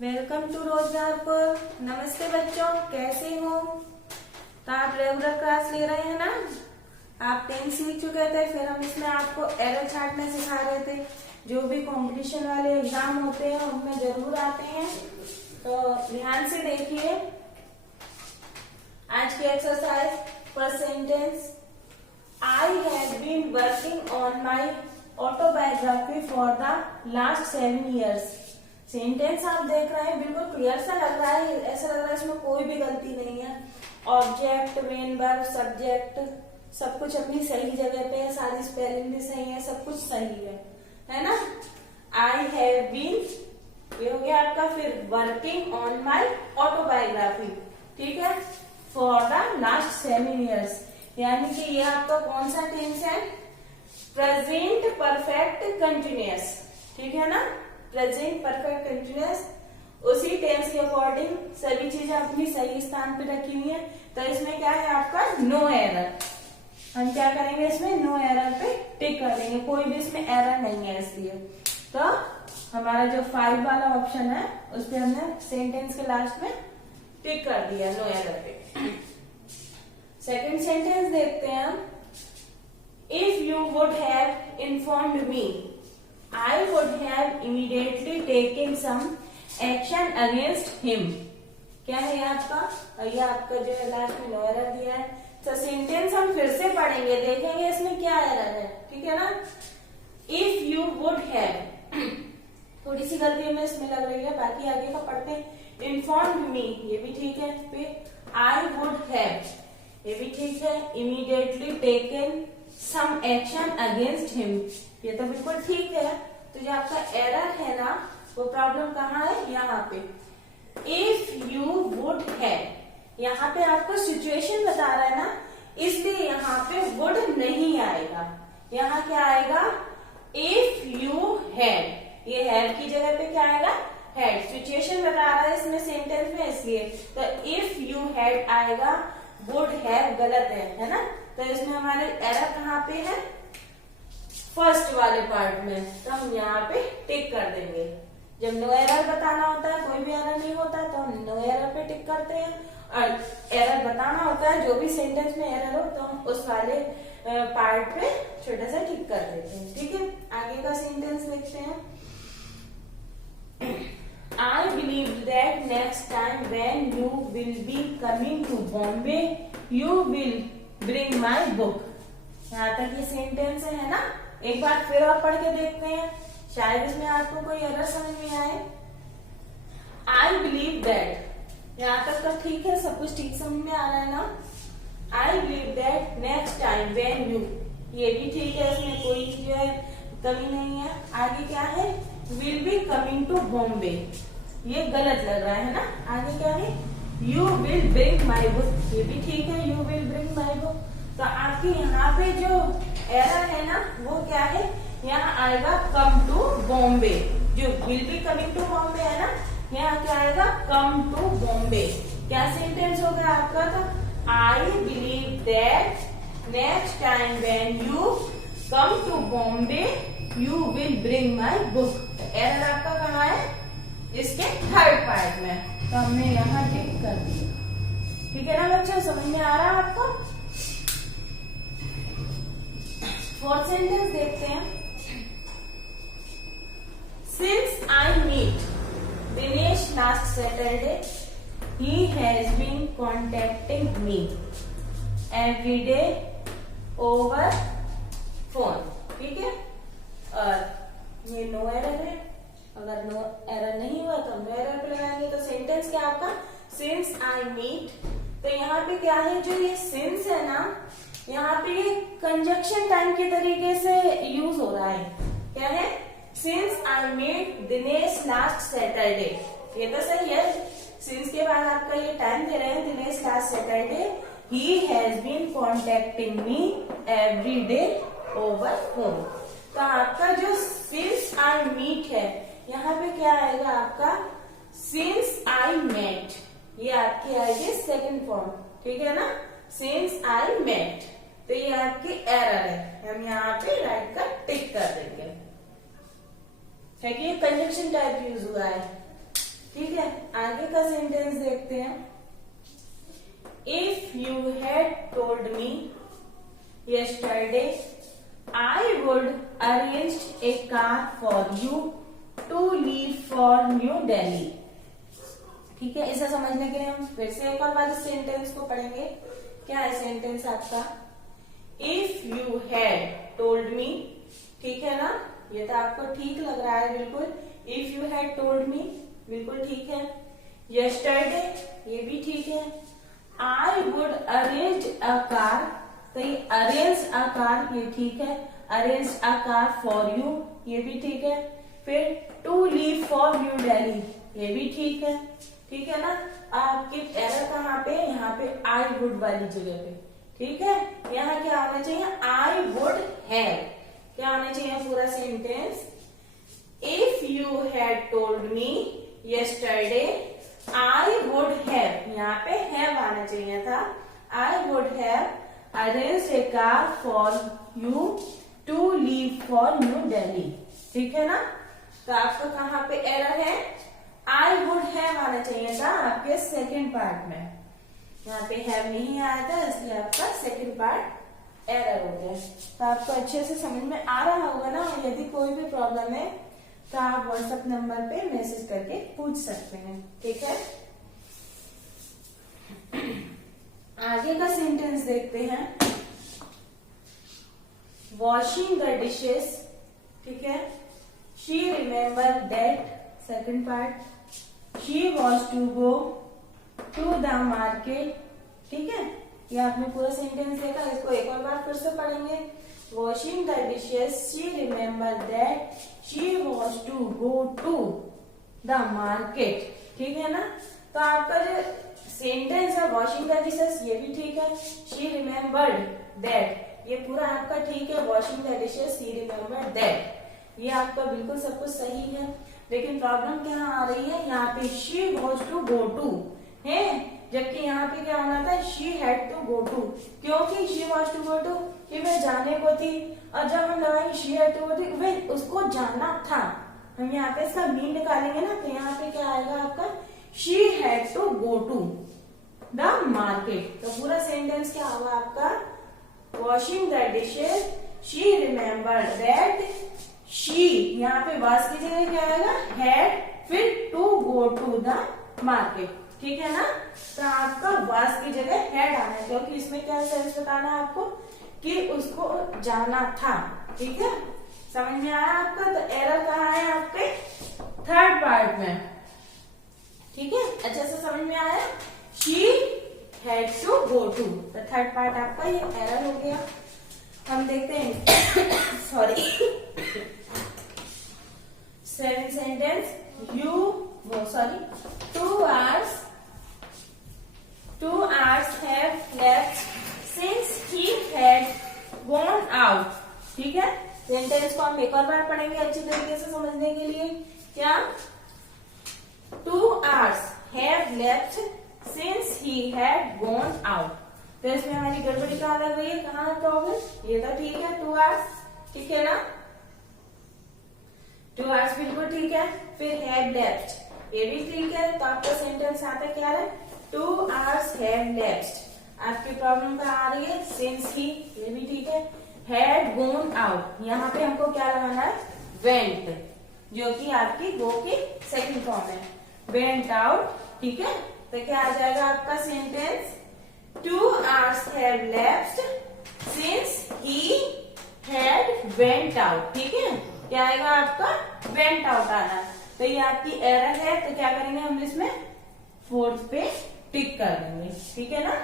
Welcome to रोजगारपुर। नमस्ते बच्चों, कैसे हो? तो आप रेगुलर क्लास ले रहे हैं ना? आप 10 सीख चुके थे, फिर हम इसमें आपको एरर छांटना सिखा रहे थे। जो भी कंपटीशन वाले एग्जाम होते हैं उनमें जरूर आते हैं, तो ध्यान से देखिए। आज की exercise first sentence, I have been working on my autobiography for the last 7 years। Sentence आप देख रहे हैं, बिल्कुल क्लियर सा लग रहा है, ऐसा लग रहा है इसमें कोई भी गलती नहीं है। ऑब्जेक्ट, मेन वर्ब, सब्जेक्ट सब कुछ अपनी सही जगह पे है, सारी स्पेलिंग भी सही है, सब कुछ सही है ना? आई हैव बीन, ये हो गया आपका। फिर वर्किंग ऑन माई ऑटोबायोग्राफी, ठीक है, फॉर द लास्ट 7 years, यानी कि ये आपका कौन सा टेंस है? प्रेजेंट परफेक्ट कंटिन्यूअस, ठीक है ना? प्रेजेंट परफेक्ट कंटिन्यूअस, उसी टेंस के अकॉर्डिंग सभी चीजें अपनी सही स्थान पे रखी हुई है। तो इसमें क्या है आपका? No error. हम क्या करेंगे इसमें? नो एरर पे टिक कर देंगे, कोई भी इसमें एरर नहीं है। इसलिए तो हमारा जो 5 वाला ऑप्शन है उस पर हमने सेंटेंस के लास्ट में टिक कर दिया, नो एरर पे। सेकेंड सेंटेंस देखते हैं हम। If you would have informed me, I would have immediately taken some action against him। क्या है आपका? ये आपका जो है लास्ट में नो एरर दिया है। तो सेंटेंस हम फिर से पढ़ेंगे, देखेंगे इसमें क्या एरर है, ठीक है ना? इफ यू वुड हैव, थोड़ी सी गलती हमें इसमें लग रही है, बाकी आगे का पढ़ते हैं। इन्फॉर्म्ड मी, ये भी ठीक है। फिर आई वुड हैव, ये भी ठीक है। Immediately taken some action against him, ये तो बिल्कुल ठीक है। तो जो आपका एरर है ना, वो प्रॉब्लम कहाँ है? यहाँ पे। इफ यू वुड हैव, यहाँ पे आपको सिचुएशन बता रहा है ना, इसलिए यहाँ पे वुड नहीं आएगा। यहाँ क्या आएगा? इफ यू हैड, ये हैड की जगह पे क्या आएगा? हैड। सिचुएशन बता रहा है इसमें सेंटेंस में, इसलिए तो इफ यू हैड आएगा, वुड हैव गलत है ना? तो इसमें हमारे एरर कहाँ पे है? फर्स्ट वाले पार्ट में। तो हम यहाँ पे टिक कर देंगे। जब नो एरर बताना होता है, कोई भी एरर नहीं होता, तो हम नो एरर पे टिक करते हैं। और एरर बताना होता है, जो भी सेंटेंस में एरर हो, तो हम उस वाले पार्ट पे छोटा सा टिक कर देते हैं, ठीक है? आगे का सेंटेंस देखते हैं। I believe that next time when you will be coming to Bombay, you will bring my book। यहाँ तक ये सेंटेंस है ना? एक बार फिर और पढ़ के देखते हैं, शायद इसमें आपको कोई एरर समझ में आए। I believe that, यहाँ तक तो ठीक है, सब कुछ ठीक समझ में आ रहा है ना? I believe that next time when you, ये भी ठीक है, इसमें कोई जो है कमी नहीं है। आगे क्या है? Will be coming to Bombay, ये गलत लग रहा है ना? आगे क्या है? You will bring my book, ये भी ठीक है, You will bring my book। तो आपके यहाँ पे जो एरर है ना, वो क्या है? यहाँ आएगा कम टू बॉम्बे। जो will be coming to Bombay है ना, यहाँ क्या आएगा? Come to Bombay. क्या सेंटेंस हो गया आपका? तो I believe that next time when you come to Bombay you will bring my book. Error आपका कहाँ है? इसके थर्ड पार्ट में। तो हमने यहाँ टिक कर दिया, ठीक है ना बच्चों? समझ में आ रहा है आपको? फोर्थ सेंटेंस देखते हैं। Since I meet Dinesh last Saturday, he has been contacting me every day over phone, ठीक है? और ये नो एरर है। अगर नो एरर नहीं हुआ तो हम नो एरर पे लगाएंगे। तो सेंटेंस क्या आपका? Since I meet. तो यहाँ पे क्या है? जो ये सिंस है ना, यहाँ पे ये कंजक्शन टाइम के तरीके से यूज हो रहा है। क्या है? Since I meet Dinesh last Saturday, ये तो सही है। सिंस के बाद आपका ये टाइम दे रहे हैं, Dinesh last Saturday, he has been contacting me every day over phone. तो आपका जो सिंस आई मीट है, यहाँ पे क्या आएगा आपका? सिंस आई मेट, ये आपकी आएगी सेकंड फॉर्म, ठीक है ना? Since I met. तो ये आपकी एरर है, हम यहाँ पे राइट का टिक कर देंगे। है कि ये कंजक्शन टाइप यूज हुआ है, ठीक है? आगे का सेंटेंस देखते हैं। If you had told me yesterday I would arrange a car for you to leave for New Delhi. ठीक है, इसे समझने के लिए हम फिर से एक और बार इस सेंटेंस को पढ़ेंगे। क्या है सेंटेंस आपका? इफ यू हैड टोल्ड मी, ठीक है ना, ये तो आपको ठीक लग रहा है बिल्कुल। If you had told me बिल्कुल ठीक है। यस्टरडे ये भी ठीक है। I would arrange a car, तो ये अरेंज अ कार ये ठीक है। Arrange a car for you ये भी ठीक है। फिर to leave for New Delhi ये भी ठीक है। ठीक है ना। आपकी एरर कहाँ पे? यहाँ पे आई वुड वाली जगह पे। ठीक है, यहाँ क्या होना चाहिए? I would have. क्या होना चाहिए पूरा sentence? If you had told me yesterday I would have, यहाँ पे हैव आना चाहिए था। I would have arranged a car for you to leave for New Delhi. ठीक है ना। तो आपका कहाँ पे एरर है? आई वुड हैव आना चाहिए था आपके सेकंड पार्ट में। यहाँ पे हैव नहीं आया था, इसलिए आपका सेकंड पार्ट एरर हो गया। तो आपको अच्छे से समझ में आ रहा होगा ना। यदि कोई भी प्रॉब्लम है तो आप व्हाट्सएप नंबर पे मैसेज करके पूछ सकते हैं। ठीक है, आगे का सेंटेंस देखते हैं। वॉशिंग द डिशेस, ठीक है। She remember that, second part, she was to go to the market. ठीक है, ये आपने पूरा सेंटेंस देखा। इसको एक और बार फिर से पढ़ेंगे। Washing the dishes she remember that she was to go to the market. ठीक है ना। तो आपका जो सेंटेंस है वॉशिंग द डिशेस ये भी ठीक है। शी रिमेम्बर्ड दैट ये पूरा आपका ठीक है। Washing the dishes she remembered that ये आपका बिल्कुल सब कुछ सही है। लेकिन प्रॉब्लम क्या आ रही है? यहाँ पे she was to go to है, जबकि यहाँ पे क्या होना था? She had to go to. क्योंकि she was to go to कि वह जाने को थी, और जब हम लगाएंगे she had to go to वह उसको जाना था। हम यहाँ पे इसका मीन निकालेंगे ना, तो यहाँ पे क्या आएगा आपका? She had to go to the market. तो पूरा सेंटेंस क्या होगा आपका? Washing the dishes she remembered that she, यहाँ पे वाज की जगह क्या आएगा? हैड, फिर to go to the market. ठीक है ना। तो आपका वाज की जगह हैड आना है, क्योंकि इसमें क्या सेंस बताना है आपको कि उसको जाना था। ठीक है, समझ में आया आपका? तो एरर कहाँ है आपके? थर्ड पार्ट में। ठीक है, अच्छे से समझ में आया? She had to go to, तो थर्ड पार्ट आपका ये एरर हो गया। हम देखते हैं sorry seven sentence. two hours have left since he had gone out। ठीक है, सेंटेंस को हम एक और बार पढ़ेंगे अच्छी तरीके से समझने के लिए। क्या? 2 hours have left since he had gone out। तो इसमें हमारी गड़बड़ी कहाँ लग रही है? कहाँ है प्रॉब्लम? ये तो ठीक है 2 hours, ठीक है ना। 2 hours बिल्कुल ठीक है। फिर had left ये भी ठीक है। तो आपका सेंटेंस आता क्या है? 2 hours have left। आपकी प्रॉब्लम कहाँ आ रही है? since he ये भी ठीक है। had gone out यहाँ पे हमको क्या लगाना है? went, जो कि आपकी go की सेकंड फॉर्म है। went out, ठीक है। तो क्या आ जाएगा आपका sentence? 2 hours have left since he had went out। ठीक है, क्या आएगा आपका? went out आना। तो ये आपकी एरर है, तो क्या करेंगे हम इसमें? फोर्थ पे टिक कर देंगे। ठीक है ना।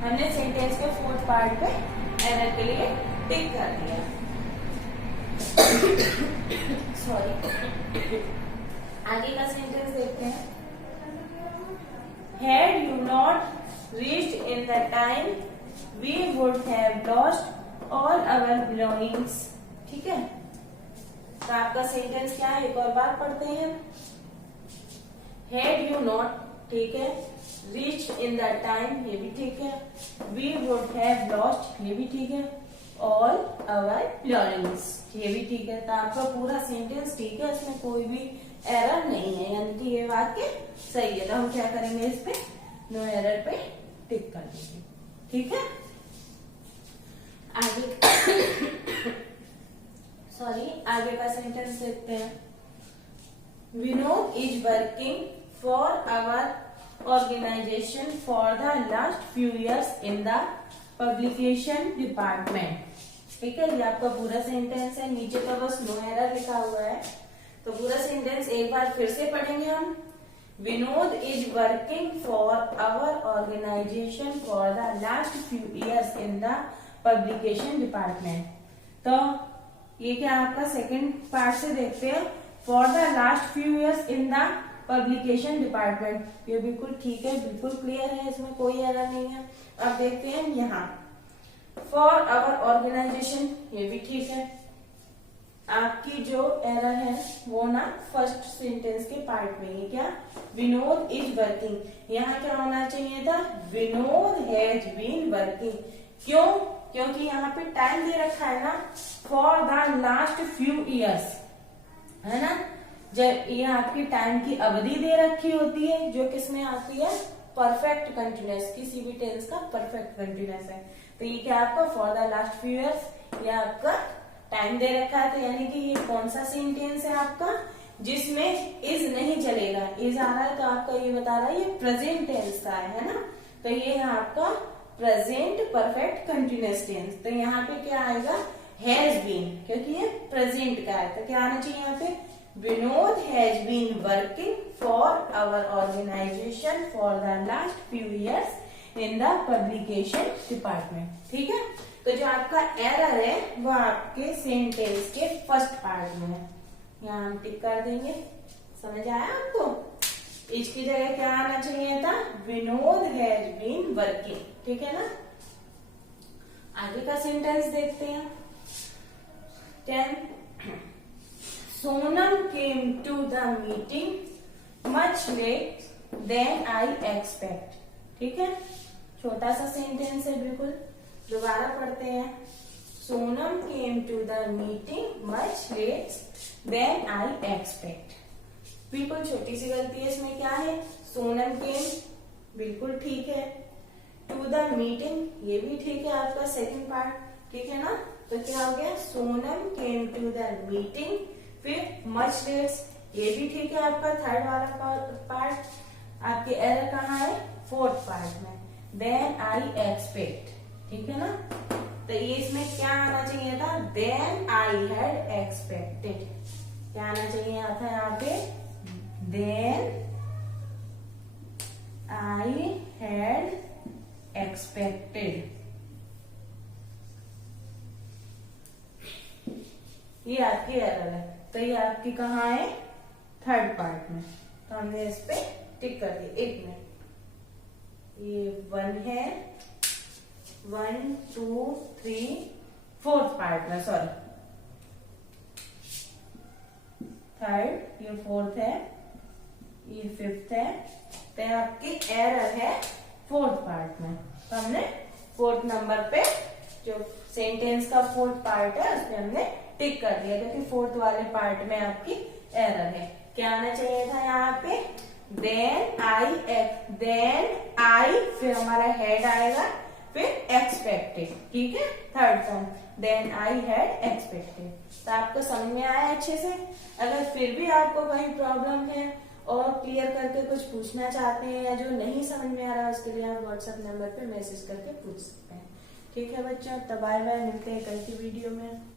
हमने सेंटेंस के फोर्थ पार्ट पे एरर के लिए टिक कर दिया। सॉरी, आगे का सेंटेंस देखते हैं। Had you not reached in the time, we would have lost all our belongings। ठीक है, तो आपका सेंटेंस क्या है? एक और बार पढ़ते हैं। Had you not, ठीक है। reached in the time ये भी ठीक है। we would have lost ये भी ठीक है। ऑल आवर लर्निंग्स, ये भी ठीक है। तो आपका पूरा सेंटेंस ठीक है, इसमें कोई भी एरर नहीं है, यानी कि ये वाक्य सही है। तो हम क्या करेंगे, इस पे नो एरर पे टिक कर देंगे, ठीक है। आगे आगे का सेंटेंस देखते हैं। Vinod is working for our organisation for the last few years in the publication department, ठीक है। ये आपका पूरा सेंटेंस है, नीचे तो बस नो एरर लिखा हुआ है। तो पूरा सेंटेंस एक बार फिर से पढ़ेंगे हम। Vinod is working for our organisation for the last few years in the publication department. तो ये क्या आपका सेकंड पार्ट से देखते हैं, for the last few years in the publication department. ये बिल्कुल ठीक है, बिल्कुल क्लियर है, इसमें कोई एरर नहीं है। अब देखते हैं यहाँ फॉर आवर ऑर्गेनाइजेशन, ये भी ठीक है। आपकी जो एरर है वो ना फर्स्ट सेंटेंस के पार्ट में, ये क्या, विनोद इज वर्किंग, यहाँ क्या होना चाहिए था, विनोद हैज बीन वर्किंग। क्यों, क्योंकि यहाँ पे टाइम दे रखा है ना, for the last few years, है ना। जब ये आपकी टाइम की अवधि दे रखी होती है, जो किसमें आती है, परफेक्ट कंटिन्यूअस, किसी भी टेंस का परफेक्ट कंटिन्यूअस है। तो ये क्या आपका for the last few years, ये आपका टाइम दे रखा है। तो यानी कि ये कौन सा सेंटेंस है आपका, जिसमें इज नहीं चलेगा। इज आ रहा है तो आपका ये बता रहा है ये प्रेजेंट टेंस का है ना। तो ये है आपका प्रेजेंट परफेक्ट कंटिन्यूअस टेंस। तो यहाँ पे क्या आएगा, हैज बीन, क्योंकि ये प्रेजेंट का है। तो क्या आना चाहिए यहाँ पे, Vinod has been working for our organisation for the last few years in the publication department, ठीक है। तो जो आपका एरर है वो आपके सेंटेंस के फर्स्ट पार्ट में है, यहाँ हम टिक कर देंगे। समझ आया आपको, इसकी जगह क्या आना चाहिए था, विनोद हैज बीन वर्किंग, ठीक है ना। आगे का सेंटेंस देखते हैं। 10 Sonam came to the meeting much late than I expect, ठीक है। छोटा सा सेंटेंस है बिल्कुल, दोबारा पढ़ते हैं। Sonam came to the meeting much late than I expect, बिल्कुल छोटी सी गलती है इसमें। क्या है, सोनम केम बिल्कुल ठीक है, टू द मीटिंग ये भी ठीक है, आपका सेकंड पार्ट, ठीक है ना। तो क्या हो गया, Sonam came to the meeting, फिर मच लेट्स ये भी ठीक है, आपका थर्ड वाला पार्ट। आपके एरर कहाँ है, फोर्थ पार्ट में, देन आई एक्सपेक्ट, ठीक है ना। तो ये इसमें क्या आना चाहिए था, देन आई हैड एक्सपेक्टेड, क्या आना चाहिए था यहाँ पे, देन आई हैड एक्सपेक्टेड। ये आपकी एरर है। तो ये आपकी कहाँ है, थर्ड पार्ट में। तो हमने इस पे टिक कर दिया। एक मिनट, ये 1 है, 1 2 3 फोर्थ पार्ट में, सॉरी थर्ड, ये फोर्थ है, ये फिफ्थ है। तो आपकी एरर है फोर्थ पार्ट में। तो हमने फोर्थ नंबर पे जो सेंटेंस का फोर्थ पार्ट है उस पे हमने टिक कर दिया, क्योंकि फोर्थ वाले पार्ट में आपकी एरर है। क्या आना चाहिए था यहाँ पे, देन आई, फिर हमारा हेड आएगा, फिर एक्सपेक्टेड, ठीक है, third form, than I had expected. तो आपको समझ में आया अच्छे से। अगर फिर भी आपको कहीं प्रॉब्लम है और क्लियर करके कुछ पूछना चाहते हैं या जो नहीं समझ में आ रहा है, उसके लिए आप व्हाट्सएप नंबर पे मैसेज करके पूछ सकते हैं, ठीक है बच्चों। तो बाय बाय, मिलते हैं कल की वीडियो में।